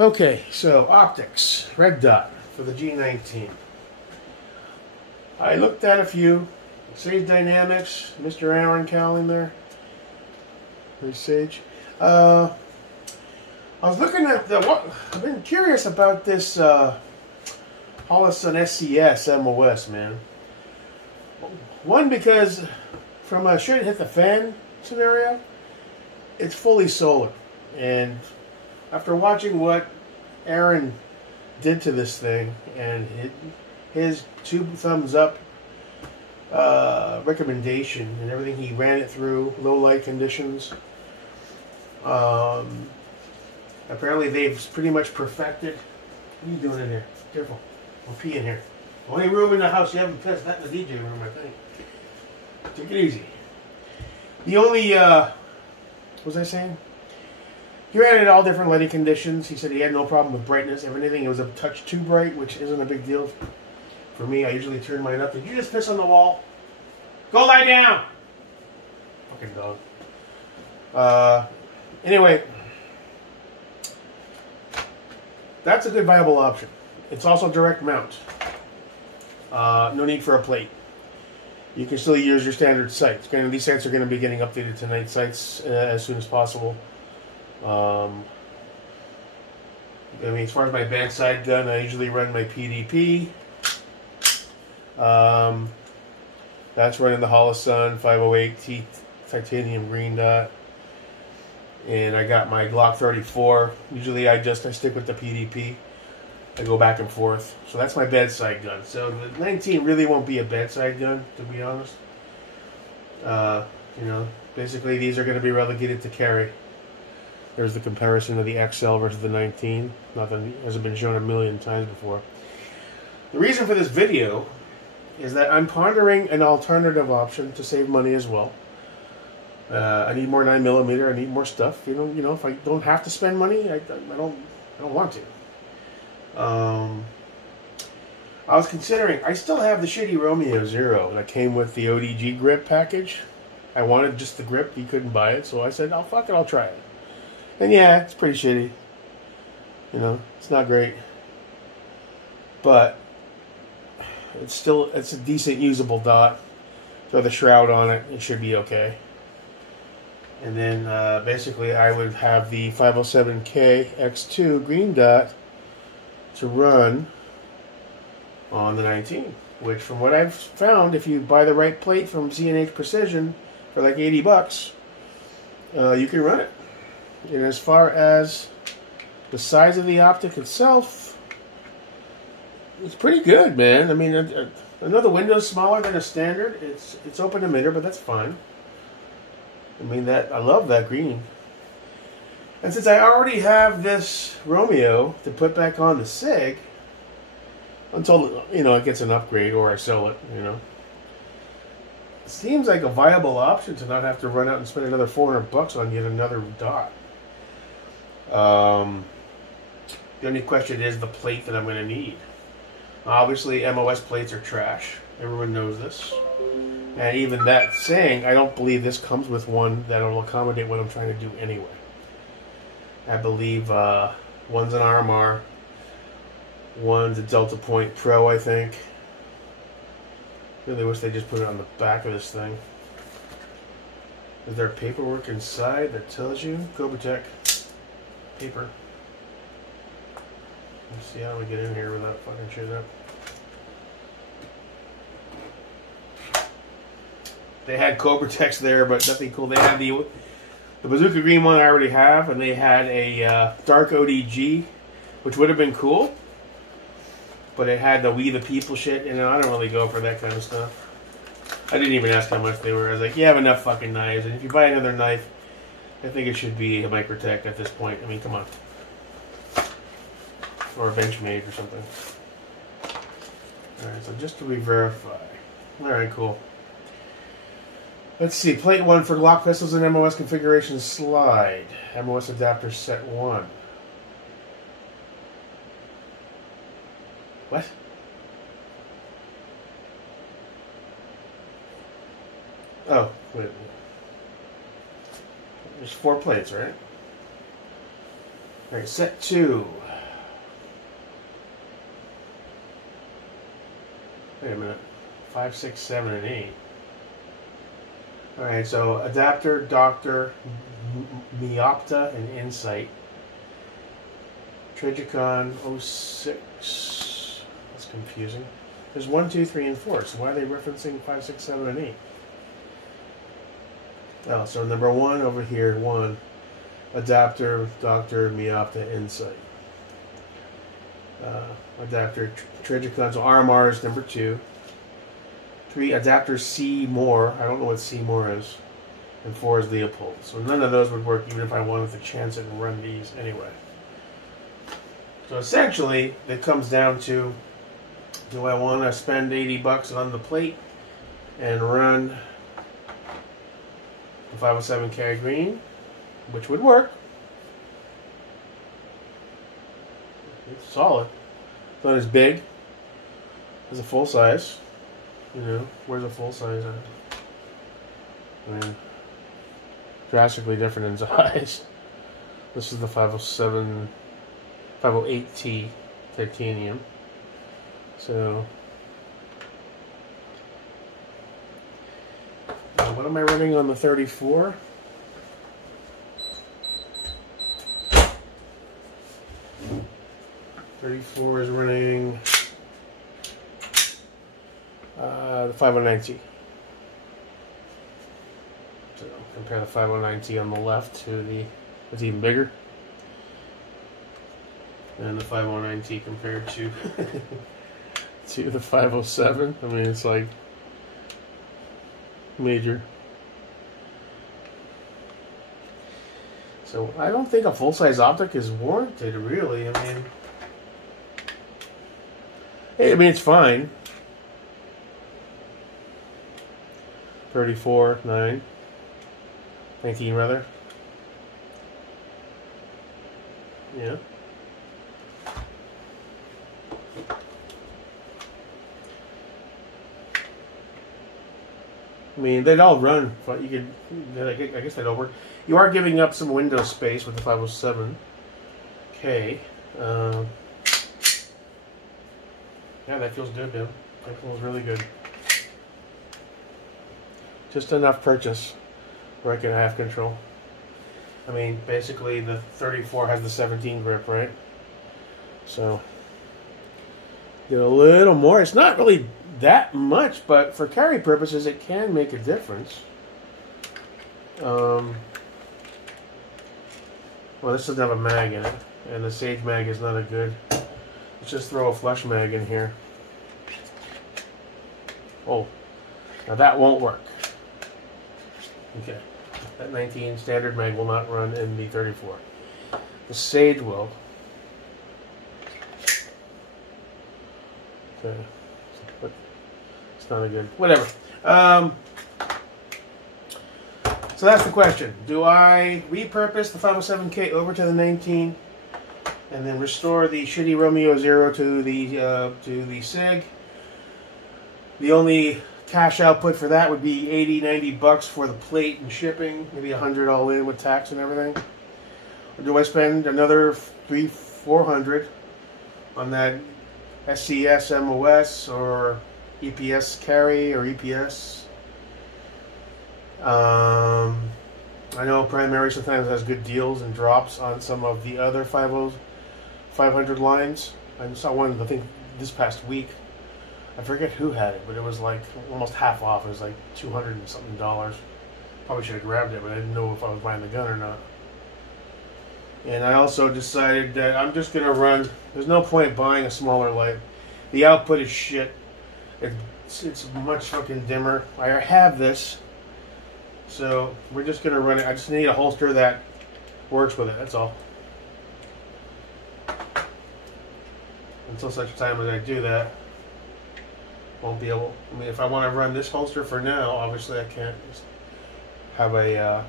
Okay, so optics, red dot for the G19. I looked at a few. Sage Dynamics, Mr. Aaron Cowling there. There's Sage. I was looking at I've been curious about this Holosun SCS MOS, man. One, because from a should hit the fan scenario, it's fully solar. And after watching what Aaron did to this thing and his 2 thumbs up recommendation and everything he ran it through, low light conditions, apparently they've pretty much perfected. What are you doing in here? Careful. I'll pee in here. Only room in the house you haven't pissed. That's the DJ room, I think. Take it easy. The only, what was I saying? He ran it all different lighting conditions. He said he had no problem with brightness. If anything, it was a touch too bright, which isn't a big deal for me. I usually turn mine up. Did you just piss on the wall? Go lie down! Fucking dog. Anyway, that's a good viable option. It's also direct mount. No need for a plate. You can still use your standard sights. These sights are going to be getting updated to night sights as soon as possible. I mean, as far as my bedside gun, I usually run my PDP. That's running the Holosun 508T titanium green dot. And I got my Glock 34. Usually I stick with the PDP. I go back and forth. So that's my bedside gun. So the 19 really won't be a bedside gun, to be honest. You know, basically these are going to be relegated to carry. There's the comparison of the XL versus the 19. Nothing hasn't been shown a million times before. The reason for this video is that I'm pondering an alternative option to save money as well. I need more 9mm. I need more stuff. You know, if I don't have to spend money, I don't want to. I was considering. I still have the shitty Romeo Zero that came with the ODG grip package. I wanted just the grip. You couldn't buy it, so I said, "Oh fuck it, I'll try it." And yeah, it's pretty shitty. You know, it's not great, but it's a decent usable dot. Throw the shroud on it, it should be okay. And then basically I would have the 507K X2 green dot to run on the 19, which from what I've found, if you buy the right plate from Z&H Precision for like 80 bucks, you can run it. And as far as the size of the optic itself, it's pretty good, man. I mean, I know the window's smaller than a standard. It's open emitter, but that's fine. I mean, I love that green. And since I already have this Romeo to put back on the SIG, until, you know, it gets an upgrade or I sell it, you know, it seems like a viable option to not have to run out and spend another 400 bucks on yet another dot. The only question is the plate that I'm going to need. Obviously, MOS plates are trash. Everyone knows this. And even that saying, I don't believe this comes with one that will accommodate what I'm trying to do anyway. I believe one's an RMR, one's a Delta Point Pro, I think. Really wish they just put it on the back of this thing. Is there paperwork inside that tells you? Cobra paper. Let's see how we get in here without fucking shit up. They had Cobra there, but nothing cool. They had the Bazooka Green one I already have, and they had a dark ODG, which would have been cool. But it had the We the People shit, and I don't really go for that kind of stuff. I didn't even ask how much they were. I was like, you have enough fucking knives, and if you buy another knife, I think it should be a Microtech at this point. I mean, come on. Or a Benchmade or something. Alright, so just to re-verify. Alright, cool. Let's see. Plate 1 for Glock pistols and MOS configuration slide. MOS adapter set 1. What? Oh, wait. There's 4 plates, right? Alright, set 2. Wait a minute. 5, 6, 7, and 8. Alright, so adapter, doctor, Meopta, and Insight. Trigicon 06. That's confusing. There's 1, 2, 3, and 4. So why are they referencing 5, 6, 7, and 8? Oh, so number 1 over here, 1. Adapter, doctor, Meopta, Insight. Adapter, Trigicon, so RMR is number 2. 3, adapter C more. I don't know what C more is. And 4 is Leopold. So none of those would work even if I wanted to chance it and run these anyway. So essentially, it comes down to, do I want to spend 80 bucks on the plate and run the 507 carry green, which would work. It's solid. It's not as big as a full size. You know, where's a full size at? I mean, drastically different in size. This is the 507, 508T titanium. So, what am I running on the 34? .34 is running the 509T. So compare the 509T on the left to the, it's even bigger. And the 509T compared to to the 507. I mean, it's like major. So I don't think a full-size optic is warranted, really. I mean, hey, it's fine. 34, 9, 19 rather. Yeah. I mean, they'd all run, but you could, I guess they'd all work. You are giving up some window space with the 507K. Yeah, that feels good, dude. That feels really good. Just enough purchase where I can have control. I mean, basically the 34 has the 17 grip, right? So, get a little more. It's not really that much, but for carry purposes, it can make a difference. Well, this doesn't have a mag in it, and the Sage mag is not a good. Let's just throw a flush mag in here. Oh, now that won't work. Okay, that 19 standard mag will not run in the 34. The Sage will. Okay, but it's not a good. Whatever. So that's the question. Do I repurpose the 507K over to the 19 and then restore the shitty Romeo Zero to the SIG? The only cash output for that would be 80, 90 bucks for the plate and shipping, maybe 100 all in with tax and everything. Or do I spend another 300, 400 on that SCS MOS or EPS carry or EPS? I know Primary sometimes has good deals and drops on some of the other 500 lines. I saw one, I think, this past week. I forget who had it, but it was like almost half off. It was like $200 and something. Probably should have grabbed it, but I didn't know if I was buying the gun or not. And I also decided that I'm just going to run. There's no point buying a smaller light. The output is shit. It's much fucking dimmer. I have this. So we're just going to run it. I just need a holster that works with it. That's all. Until such time as I do that, won't be able. I mean, if I want to run this holster for now, obviously I can't just have a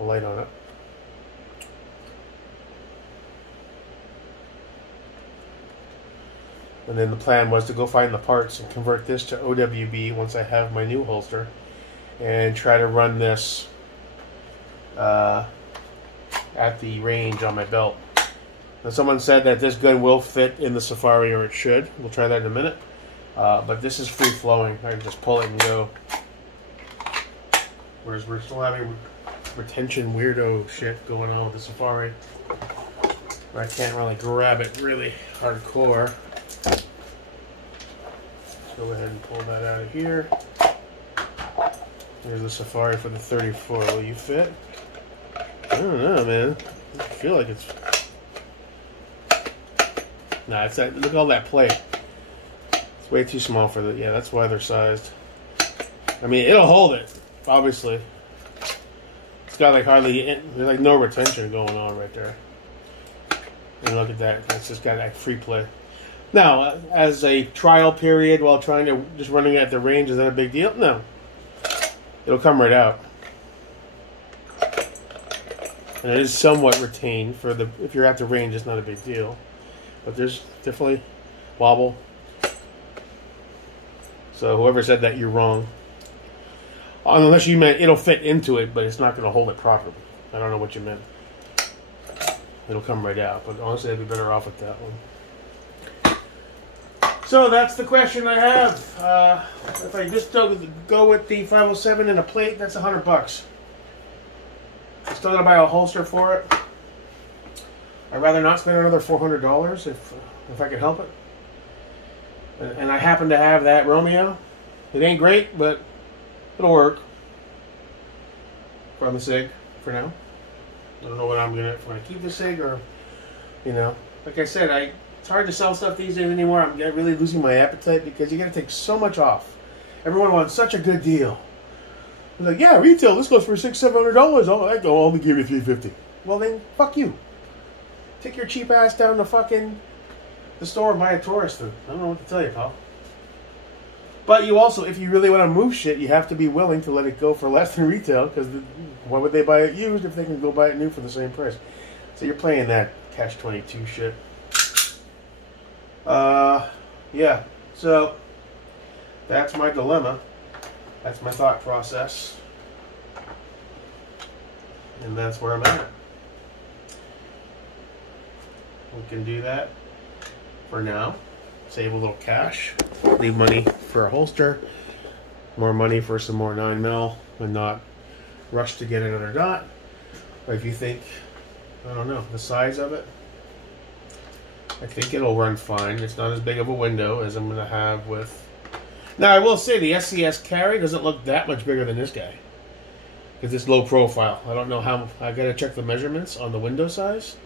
light on it. And then the plan was to go find the parts and convert this to OWB once I have my new holster, and try to run this at the range on my belt. Now, someone said that this gun will fit in the Safari, or it should. We'll try that in a minute. But this is free flowing. I can just pull it and go. Whereas we're still having retention weirdo shit going on with the Safari. I can't really grab it really hardcore. Let's go ahead and pull that out of here. There's the Safari for the 34. Will you fit? I don't know, man. I feel like it's... Nah, it's that, look at all that play. It's way too small for the... Yeah, that's why they're sized. I mean, it'll hold it, obviously. It's got like hardly... There's like no retention going on right there. And look at that. It's just got that free play. Now, as a trial period while trying to... Just running at the range, is that a big deal? No. It'll come right out. And it is somewhat retained for the... If you're at the range, it's not a big deal. But there's definitely wobble. So whoever said that, you're wrong. Unless you meant it'll fit into it, but it's not going to hold it properly. I don't know what you meant. It'll come right out. But honestly, I'd be better off with that one. So that's the question I have. If I just go with the 507 and a plate, that's $100. I'm still going to buy a holster for it. I'd rather not spend another $400 if I can help it. And I happen to have that Romeo. It ain't great, but it'll work. For the SIG, for now. I don't know what I'm gonna keep the SIG or, you know. Like I said, it's hard to sell stuff these days anymore. I'm really losing my appetite because you got to take so much off. Everyone wants such a good deal. It's like, yeah, retail. This goes for $600-700. I'll only give you $350. Well then, fuck you. Take your cheap ass down to fucking the store and buy a Taurus thing. I don't know what to tell you, pal. But you also, if you really want to move shit, you have to be willing to let it go for less than retail, because why would they buy it used if they can go buy it new for the same price? So you're playing that catch-22 shit. Yeah. So that's my dilemma. That's my thought process. And that's where I'm at. We can do that for now. Save a little cash. Leave money for a holster. More money for some more 9mm. And not rush to get another dot. But if you think, I don't know, the size of it, I think it'll run fine. It's not as big of a window as I'm going to have with... Now, I will say the SCS carry doesn't look that much bigger than this guy. Because it's low profile. I don't know how... I got to check the measurements on the window size.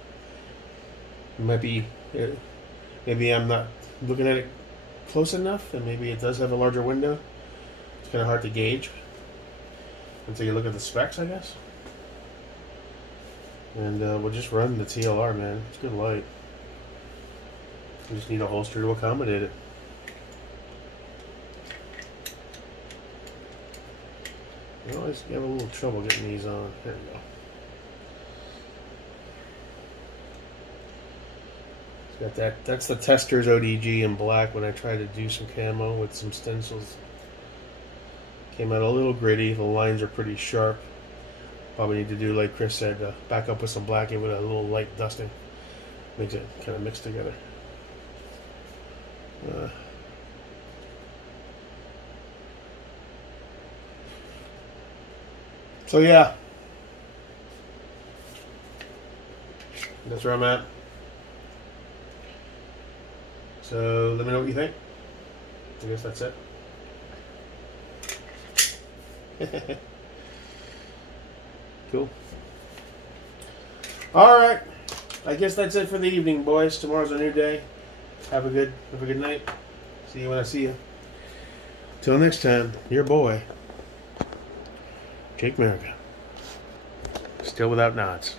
It might be... Maybe I'm not looking at it close enough, and maybe it does have a larger window. It's kind of hard to gauge until you look at the specs, I guess. And we'll just run the TLR, man. It's good light. We just need a holster to accommodate it. I always have a little trouble getting these on. There we go. It's got that. That's the Tester's ODG in black when I tried to do some camo with some stencils. Came out a little gritty. The lines are pretty sharp. Probably need to do, like Chris said, back up with some black and with a little light dusting. Makes it kind of mix together. So yeah, that's where I'm at. So let me know what you think. I guess that's it. Cool. All right. I guess that's it for the evening, boys. Tomorrow's a new day. Have a good night. See you when I see you. Till next time, your boy, Jake America. Still without nods.